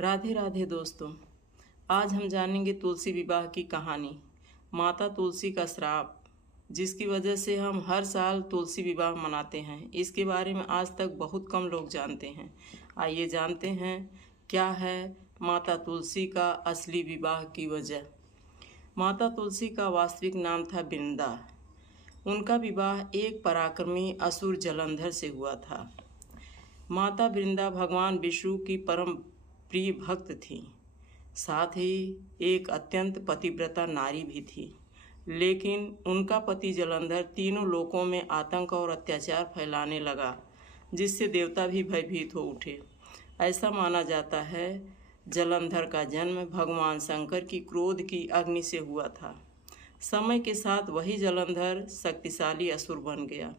राधे राधे दोस्तों। आज हम जानेंगे तुलसी विवाह की कहानी। माता तुलसी का श्राप, जिसकी वजह से हम हर साल तुलसी विवाह मनाते हैं। इसके बारे में आज तक बहुत कम लोग जानते हैं। आइए जानते हैं क्या है माता तुलसी का असली विवाह की वजह। माता तुलसी का वास्तविक नाम था वृंदा। उनका विवाह एक पराक्रमी असुर जलंधर से हुआ था। माता वृंदा भगवान विष्णु की परम प्रिय भक्त थी, साथ ही एक अत्यंत पतिव्रता नारी भी थी। लेकिन उनका पति जलंधर तीनों लोकों में आतंक और अत्याचार फैलाने लगा, जिससे देवता भी भयभीत हो उठे। ऐसा माना जाता है जलंधर का जन्म भगवान शंकर की क्रोध की अग्नि से हुआ था। समय के साथ वही जलंधर शक्तिशाली असुर बन गया।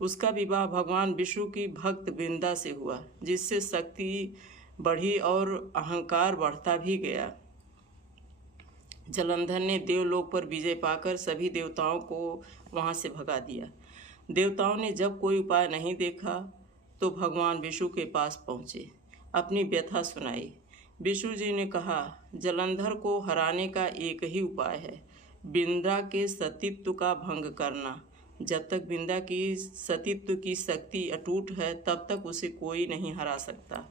उसका विवाह भगवान विष्णु की भक्त वृंदा से हुआ, जिससे शक्ति बढ़ी और अहंकार बढ़ता भी गया। जलंधर ने देवलोक पर विजय पाकर सभी देवताओं को वहां से भगा दिया। देवताओं ने जब कोई उपाय नहीं देखा तो भगवान विष्णु के पास पहुँचे, अपनी व्यथा सुनाई। विष्णु जी ने कहा, जलंधर को हराने का एक ही उपाय है, वृंदा के सतीत्व का भंग करना। जब तक वृंदा की सतीत्व की शक्ति अटूट है, तब तक उसे कोई नहीं हरा सकता।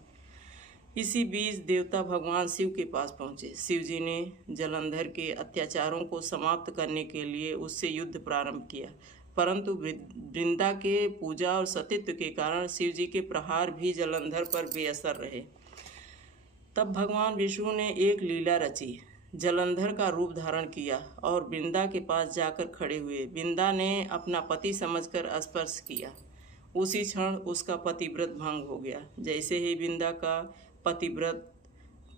इसी बीच देवता भगवान शिव के पास पहुंचे। शिव जी ने जलंधर के अत्याचारों को समाप्त करने के लिए उससे युद्ध प्रारंभ किया, परंतु वृंदा के पूजा और सतीत्व के कारण शिव जी के प्रहार भी जलंधर पर बेअसर रहे। तब भगवान विष्णु ने एक लीला रची, जलंधर का रूप धारण किया और वृंदा के पास जाकर खड़े हुए। वृंदा ने अपना पति समझकर स्पर्श किया। उसी क्षण उसका पतिव्रत भंग हो गया। जैसे ही वृंदा का पतिव्रत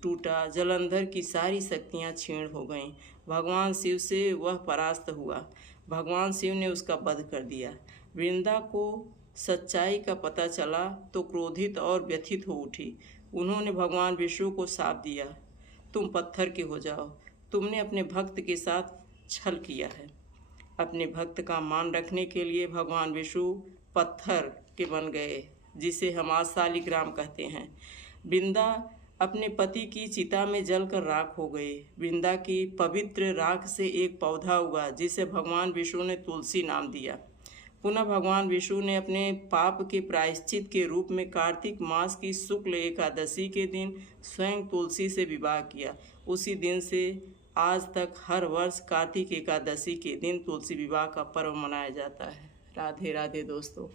टूटा, जलंधर की सारी शक्तियां क्षीण हो गईं। भगवान शिव से वह परास्त हुआ। भगवान शिव ने उसका वध कर दिया। वृंदा को सच्चाई का पता चला तो क्रोधित और व्यथित हो उठी। उन्होंने भगवान विष्णु को शाप दिया, तुम पत्थर के हो जाओ, तुमने अपने भक्त के साथ छल किया है। अपने भक्त का मान रखने के लिए भगवान विष्णु पत्थर के बन गए, जिसे हम आज शालिग्राम कहते हैं। वृंदा अपने पति की चिता में जलकर राख हो गए। वृंदा की पवित्र राख से एक पौधा हुआ, जिसे भगवान विष्णु ने तुलसी नाम दिया। पुनः भगवान विष्णु ने अपने पाप के प्रायश्चित के रूप में कार्तिक मास की शुक्ल एकादशी के दिन स्वयं तुलसी से विवाह किया। उसी दिन से आज तक हर वर्ष कार्तिक एकादशी के दिन तुलसी विवाह का पर्व मनाया जाता है। राधे राधे दोस्तों।